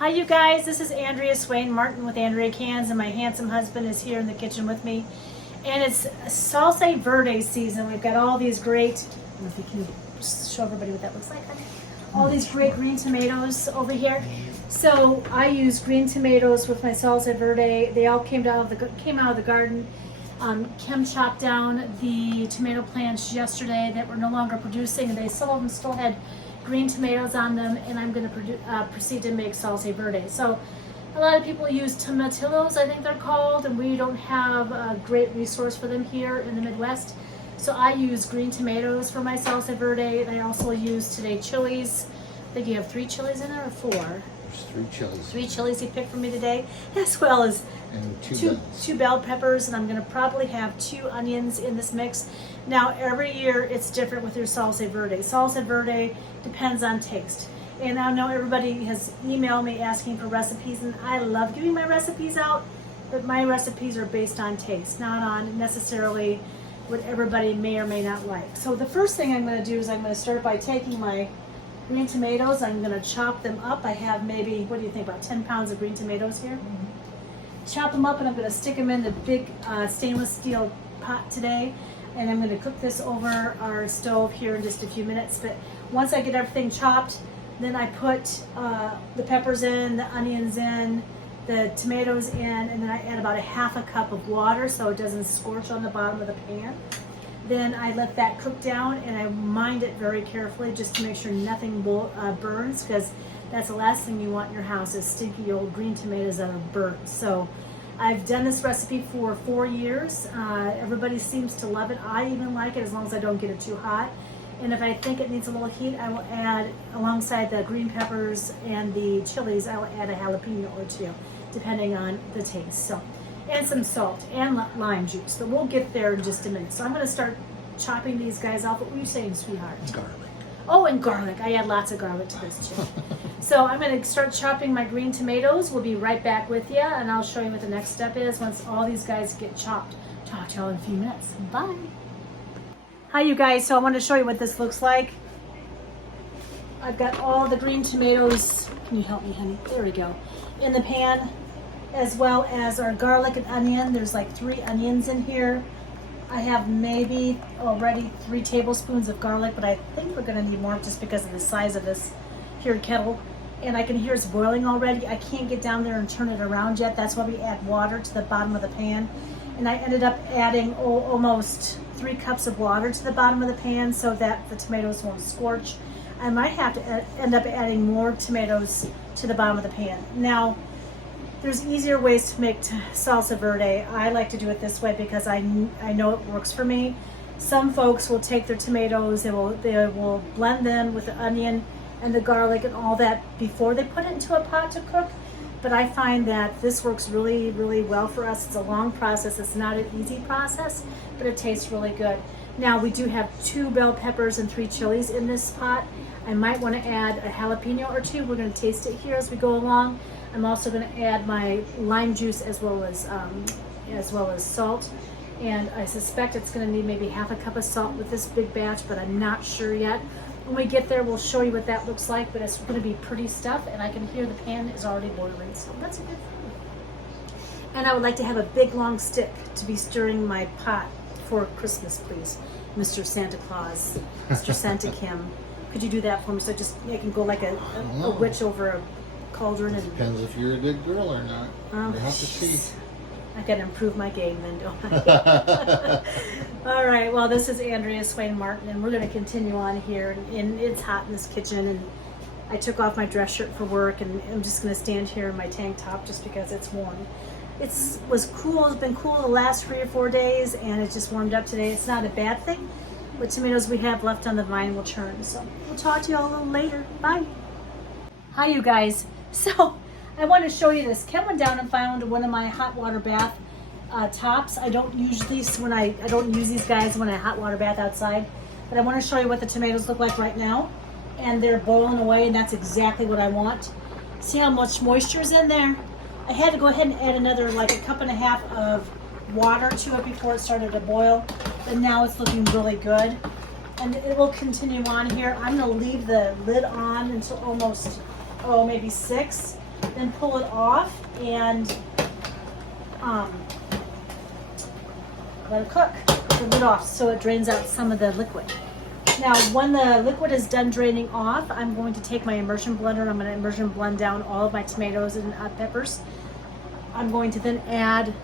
Hi you guys, this is Andrea Swain Martin with Andrea Cans, and my handsome husband is here in the kitchen with me. And it's Salsa Verde season. We've got all these great, if you can show everybody what that looks like, honey. All these great green tomatoes over here. So I use green tomatoes with my Salsa Verde. They all came out of the garden. Kim chopped down the tomato plants yesterday that were no longer producing, and some of them still had green tomatoes on them, and I'm going to proceed to make Salsa Verde. So a lot of people use tomatillos, I think they're called, and we don't have a great resource for them here in the Midwest. So I use green tomatoes for my Salsa Verde, and I also use today chilies. I think you have 3 chilies in there, or 4? There's 3 chilies. 3 chilies you picked for me today, as well as And two bell peppers, and I'm going to probably have 2 onions in this mix. Now, every year it's different with your Salsa Verde. Salsa Verde depends on taste. And I know everybody has emailed me asking for recipes, and I love giving my recipes out, but my recipes are based on taste, not on necessarily what everybody may or may not like. So the first thing I'm going to do is I'm going to start by taking my green tomatoes. I'm going to chop them up. I have maybe, what do you think, about 10 pounds of green tomatoes here? Chop them up, and I'm going to stick them in the big stainless steel pot today, and I'm going to cook this over our stove here in just a few minutes. But once I get everything chopped, then I put the peppers in, the onions in, the tomatoes in, and then I add about a half a cup of water so it doesn't scorch on the bottom of the pan. Then I let that cook down, and I mind it very carefully just to make sure nothing burns, because that's the last thing you want in your house is stinky old green tomatoes that are burnt. So I've done this recipe for 4 years. Everybody seems to love it. I even like it as long as I don't get it too hot. And if I think it needs a little heat, I will add, alongside the green peppers and the chilies, I will add a jalapeno or 2, depending on the taste. So, and some salt and lime juice. But we'll get there in just a minute. So I'm going to start chopping these guys off. What were you saying, sweetheart? garlic. Oh, and garlic. I add lots of garlic to this too. So I'm going to start chopping my green tomatoes. We'll be right back with you, and I'll show you what the next step is once all these guys get chopped. Talk to y'all in a few minutes. Bye. Hi, you guys. So I want to show you what this looks like. I've got all the green tomatoes. Can you help me, honey? There we go. In the pan, as well as our garlic and onion. There's like 3 onions in here. I have maybe already 3 tablespoons of garlic, but I think we're going to need more just because of the size of this here kettle. And I can hear it's boiling already. I can't get down there and turn it around yet. That's why we add water to the bottom of the pan. And I ended up adding almost 3 cups of water to the bottom of the pan so that the tomatoes won't scorch. I might have to end up adding more tomatoes to the bottom of the pan. Now, there's easier ways to make Salsa Verde. I like to do it this way because I know it works for me. Some folks will take their tomatoes, they will blend them with the onion and the garlic and all that before they put it into a pot to cook. But I find that this works really, really well for us. It's a long process. It's not an easy process, but it tastes really good. Now, we do have 2 bell peppers and 3 chilies in this pot. I might want to add a jalapeno or 2. We're going to taste it here as we go along. I'm also going to add my lime juice as well as salt. And I suspect it's going to need maybe half a cup of salt with this big batch, but I'm not sure yet. When we get there, we'll show you what that looks like, but it's going to be pretty stuff, and I can hear the pan is already boiling, so that's good. And I would like to have a big long stick to be stirring my pot for Christmas, please, Mr. Santa Claus, Mr. Santa Kim. Could you do that for me so I can go like a witch over a cauldron? And Depends if you're a good girl or not. You have to see. I gotta improve my game then, don't I? All right, well, this is Andrea Swain Martin, and we're gonna continue on here. And it's hot in this kitchen, and I took off my dress shirt for work, and I'm just gonna stand here in my tank top just because it's warm. It's been cool the last 3 or 4 days, and it just warmed up today. It's not a bad thing. What tomatoes we have left on the vine will churn. So we'll talk to you all a little later. Bye. Hi, you guys. So I want to show you this. Ken went down and found one of my hot water bath tops. I don't usually I don't use these guys when I hot water bath outside, but I want to show you what the tomatoes look like right now, and they're boiling away, and that's exactly what I want. See how much moisture is in there? I had to go ahead and add another like a cup and a half of water to it before it started to boil, and now it's looking really good, and it will continue on here. I'm going to leave the lid on until almost maybe 6, then pull it off and let it cook. The lid off so it drains out some of the liquid. Now, when the liquid is done draining off, I'm going to take my immersion blender and I'm going to immersion blend down all of my tomatoes and peppers. I'm going to then add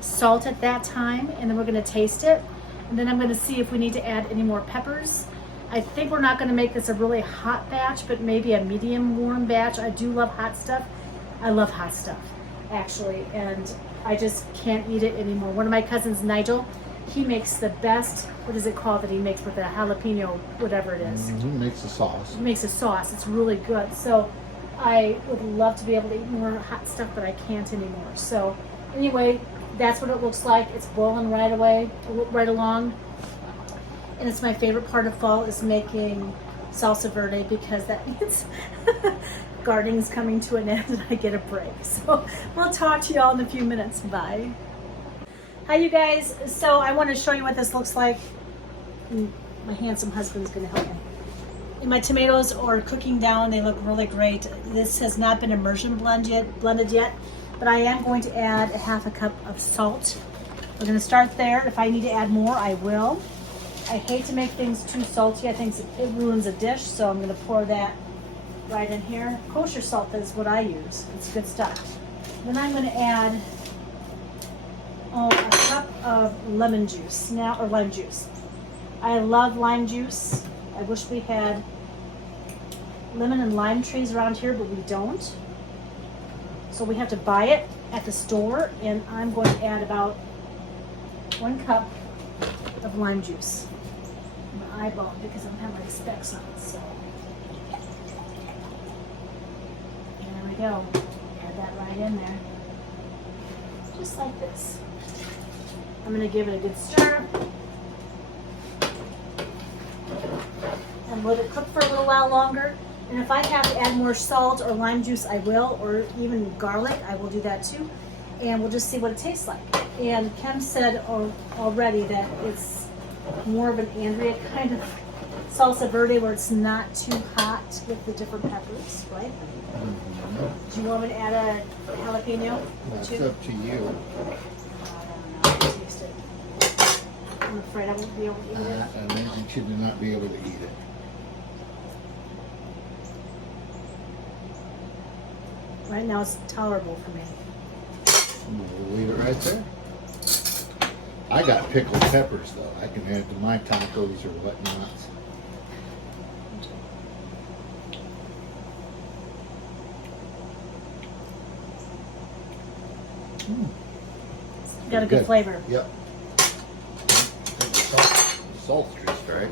salt at that time, and then we're going to taste it. And then I'm going to see if we need to add any more peppers. I think we're not going to make this a really hot batch, but maybe a medium warm batch. I do love hot stuff. I love hot stuff, actually, and I just can't eat it anymore. One of my cousins, Nigel, he makes the best, what is it called that he makes with the jalapeno, whatever it is. He makes a sauce. He makes a sauce. It's really good. So I would love to be able to eat more hot stuff, but I can't anymore. So anyway, that's what it looks like. It's boiling right along. And it's my favorite part of fall is making salsa verde, because that means gardening's coming to an end and I get a break. So we'll talk to you all in a few minutes. Bye. Hi, you guys. So I want to show you what this looks like. My handsome husband's going to help me. My tomatoes are cooking down. They look really great. This has not been immersion blended yet, but I am going to add a half a cup of salt. We're going to start there. If I need to add more, I will. I hate to make things too salty. I think it ruins a dish, so I'm going to pour that right in here. Kosher salt is what I use. It's good stuff. Then I'm going to add a cup of lemon juice now, or lime juice. I love lime juice. I wish we had lemon and lime trees around here, but we don't. So we have to buy it at the store, and I'm going to add about 1 cup of lime juice. I'm gonna eyeball it because I don't have my specs on, so there we go. Add that right in there. Just like this. I'm gonna give it a good stir. And let it cook for a little while longer. And if I have to add more salt or lime juice, I will, or even garlic, I will do that too. And we'll just see what it tastes like. And Kim said already that it's more of an Andrea kind of salsa verde, where it's not too hot with the different peppers, right? Do you want me to add a jalapeno? That's up to you. I don't know. Taste it. I'm afraid I won't be able to eat it. I think you should not be able to eat it. Right now it's tolerable for me. We'll leave it right there. I got pickled peppers though. I can add to my tacos or whatnot. Got a good flavor. Yep. Salt's just right.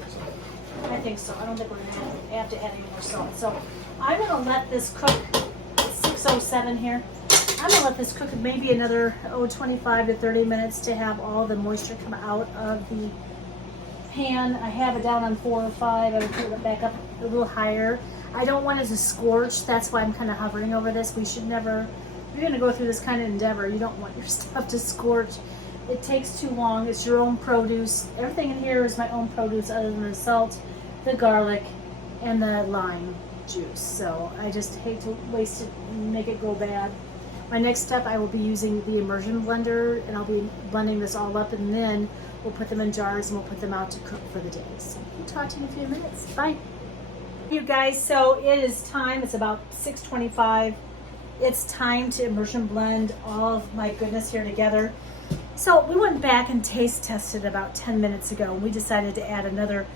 I think so. I don't think we're going to have to add any more salt. So I'm going to let this cook. It's 6:07 here. I'm going to let this cook maybe another 25 to 30 minutes to have all the moisture come out of the pan. I have it down on 4 or 5. I would put it back up a little higher. I don't want it to scorch. That's why I'm kind of hovering over this. We should never, if you're going to go through this kind of endeavor, you don't want your stuff to scorch. It takes too long. It's your own produce. Everything in here is my own produce other than the salt, the garlic, and the lime juice. So I just hate to waste it and make it go bad. My next step, I will be using the immersion blender, and I'll be blending this all up, and then we'll put them in jars and we'll put them out to cook for the day. So we'll talk to you in a few minutes. Bye. You guys, so it is time. It's about 6:25. It's time to immersion blend all of my goodness here together. So we went back and taste tested about 10 minutes ago, and we decided to add another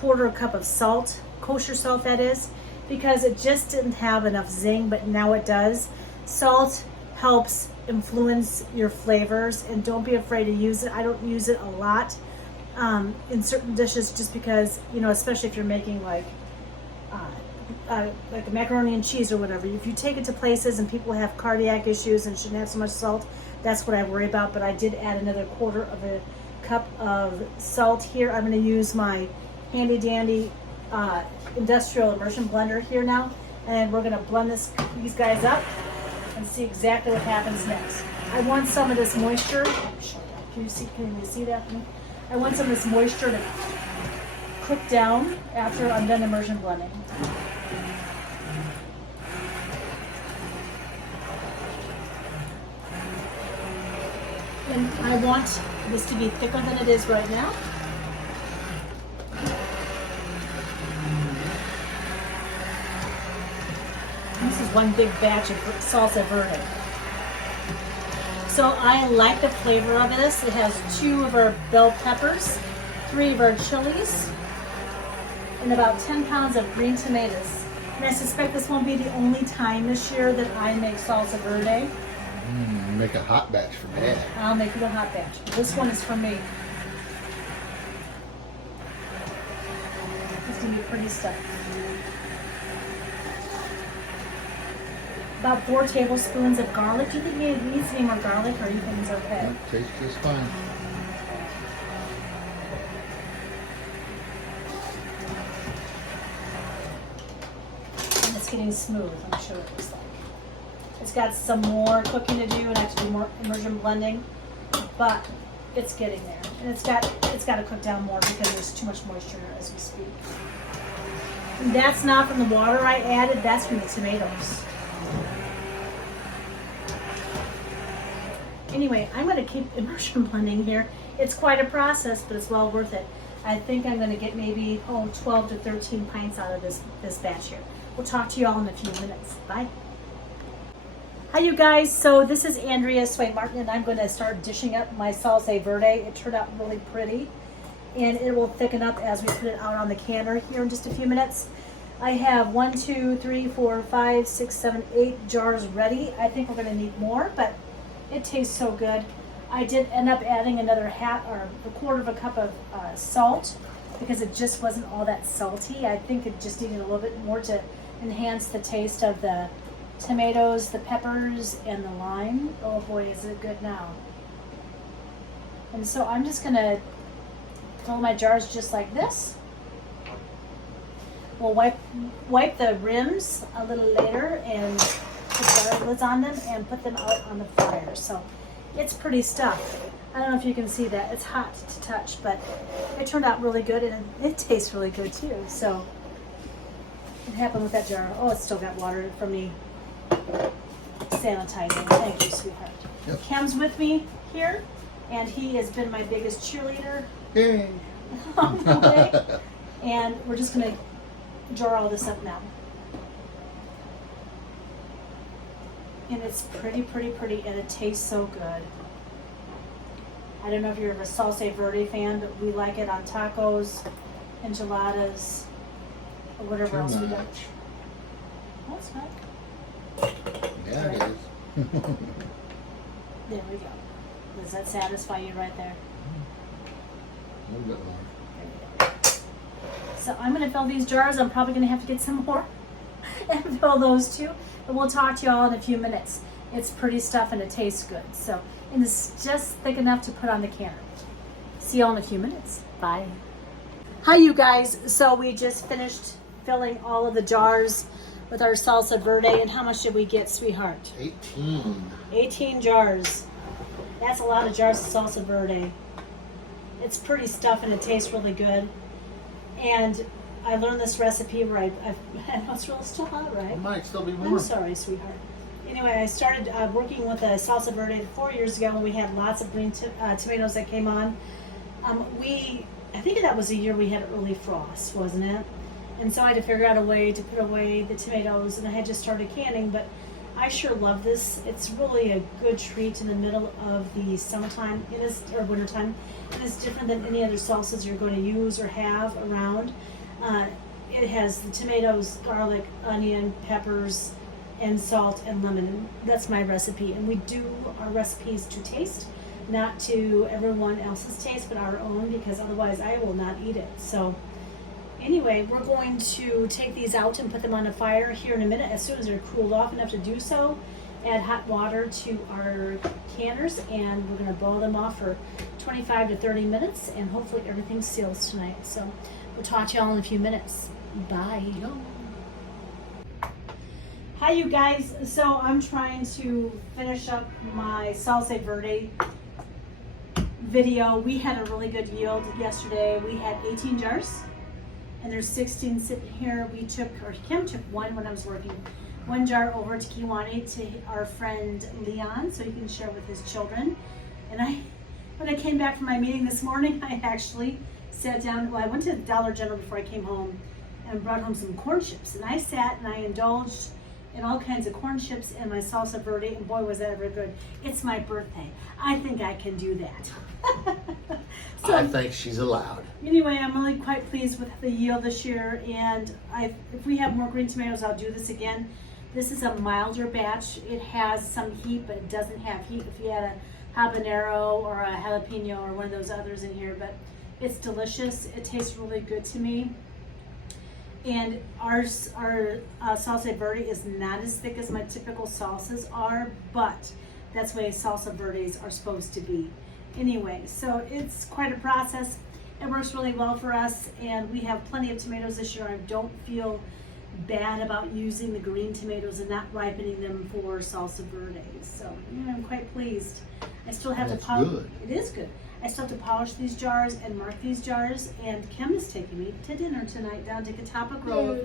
1/4 cup of salt, kosher salt that is, because it just didn't have enough zing, but now it does. Salt helps influence your flavors, and don't be afraid to use it. I don't use it a lot in certain dishes, just because, you know, especially if you're making like a macaroni and cheese or whatever. If you take it to places and people have cardiac issues and shouldn't have so much salt, that's what I worry about. But I did add another 1/4 of a cup of salt here. I'm going to use my handy dandy industrial immersion blender here now, and we're going to blend these guys up and see exactly what happens next. I want some of this moisture. Can you see that for me? I want some of this moisture to cook down after I'm done immersion blending. And I want this to be thicker than it is right now. This is one big batch of salsa verde. So I like the flavor of this. It has 2 of our bell peppers, 3 of our chilies, and about 10 pounds of green tomatoes. And I suspect this won't be the only time this year that I make salsa verde. Make a hot batch for Dad. I'll make it a hot batch. This one is for me. It's gonna be pretty stuff. About 4 tablespoons of garlic. Do you think it needs any more garlic, or you think it's okay? Nope, tastes just fine. And it's getting smooth, I'm sure it looks like. It's got some more cooking to do and I have to do more immersion blending, but it's getting there. And it's got to cook down more because there's too much moisture as we speak. And that's not from the water I added, that's from the tomatoes. Anyway, I'm going to keep immersion blending here. It's quite a process, but it's well worth it. I think I'm going to get maybe 12 to 13 pints out of this batch here. We'll talk to you all in a few minutes. Bye. Hi you guys, so this is Andrea Martin, and I'm going to start dishing up my salsa verde. It turned out really pretty, and it will thicken up as we put it out on the canner here in just a few minutes. I have 1, 2, 3, 4, 5, 6, 7, 8 jars ready. I think we're going to need more, but it tastes so good. I did end up adding another a quarter of a cup of salt because it just wasn't all that salty. I think it just needed a little bit more to enhance the taste of the tomatoes, the peppers, and the lime. Oh boy, is it good now. And so I'm just gonna fill my jars just like this. We'll wipe the rims a little later and put jar lids on them and put them out on the fire. So it's pretty stuff. I don't know if you can see that. It's hot to touch, but it turned out really good and it tastes really good too. So what happened with that jar? Oh, it's still got water from me sanitizing. Thank you, sweetheart. Yep. Cam's with me here, and he has been my biggest cheerleader Yay. along the way. And we're just gonna jar all this up now. And it's pretty, and it tastes so good. I don't know if you're a salsa verde fan, but we like it on tacos, enchiladas, or whatever else we do. Oh, it's not. Yeah, it is. There we go. Does that satisfy you right there? A little bit more. There we go. So I'm going to fill these jars. I'm probably going to have to get some more and fill those too. But we'll talk to you all in a few minutes. It's pretty stuff and it tastes good. So, and it's just thick enough to put on the canner. See you all in a few minutes. Bye. Hi you guys. So we just finished filling all of the jars with our salsa verde. And how much did we get, sweetheart? 18. 18 jars. That's a lot of jars of salsa verde. It's pretty stuff and it tastes really good. And I learned this recipe where I know it's really still hot, right? It might still be warm. I'm sorry, sweetheart. Anyway, I started working with a salsa verde 4 years ago when we had lots of green tomatoes that came on. I think that was the year we had early frost, wasn't it? And so I had to figure out a way to put away the tomatoes, and I had just started canning, but I sure love this. It's really a good treat in the middle of the summertime, or wintertime. It is different than any other salsas you're going to use or have around. It has the tomatoes, garlic, onion, peppers, and salt and lemon. And that's my recipe. And we do our recipes to taste, not to everyone else's taste, but our own, because otherwise I will not eat it. So anyway, we're going to take these out and put them on a fire here in a minute. As soon as they're cooled off enough to do so, add hot water to our canners, and we're going to boil them off for 25 to 30 minutes, and hopefully everything seals tonight. So we'll talk to y'all in a few minutes. Bye. Hi you guys. So I'm trying to finish up my salsa verde video. We had a really good yield yesterday. We had 18 jars. And there's 16 sitting here. Kim took one when I was working. One jar over to Kiwani to our friend Leon, so he can share with his children. And when I came back from my meeting this morning, I actually sat down. Well, I went to Dollar General before I came home and brought home some corn chips. And I sat and I indulged in all kinds of corn chips and my salsa verde, and boy, was that ever good. It's my birthday. I think I can do that. So, I think she's allowed. anyway, I'm really quite pleased with the yield this year, and if we have more green tomatoes, I'll do this again. This is a milder batch. It has some heat, but it doesn't have heat if you had a habanero or a jalapeno or one of those others in here, but it's delicious. It tastes really good to me. And our salsa verde is not as thick as my typical salsas are, but that's the way salsa verdes are supposed to be. Anyway, so it's quite a process. It works really well for us, and we have plenty of tomatoes this year. I don't feel bad about using the green tomatoes and not ripening them for salsa verdes. So I'm quite pleased. I still have to polish. Good. It is good. I still have to polish these jars and mark these jars, and Kim is taking me to dinner tonight down to Catawba Grove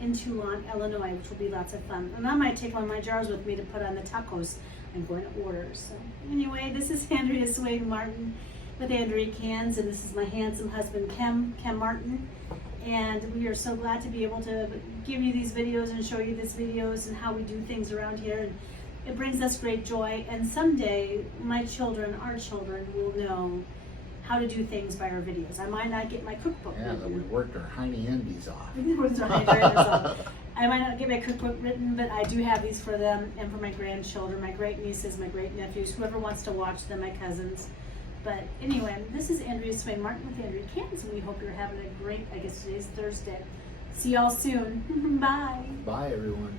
in Toulon, Illinois, which will be lots of fun. And I might take one of my jars with me to put on the tacos I'm going to order. So anyway, this is Andrea Martin with Andrea Cans, and this is my handsome husband, Kem Martin. And we are so glad to be able to give you these videos and show you these videos and how we do things around here. And it brings us great joy. And someday, my children, our children, will know how to do things by our videos. I might not get my cookbook Yeah, that we written. worked our hiney endies off. I might not get my cookbook written, but I do have these for them and for my grandchildren, my great nieces, my great nephews, whoever wants to watch them, my cousins. But anyway, this is Andrea Martin with Andrea Cans, and we hope you're having a great, I guess today's Thursday. See y'all soon. Bye. Bye, everyone.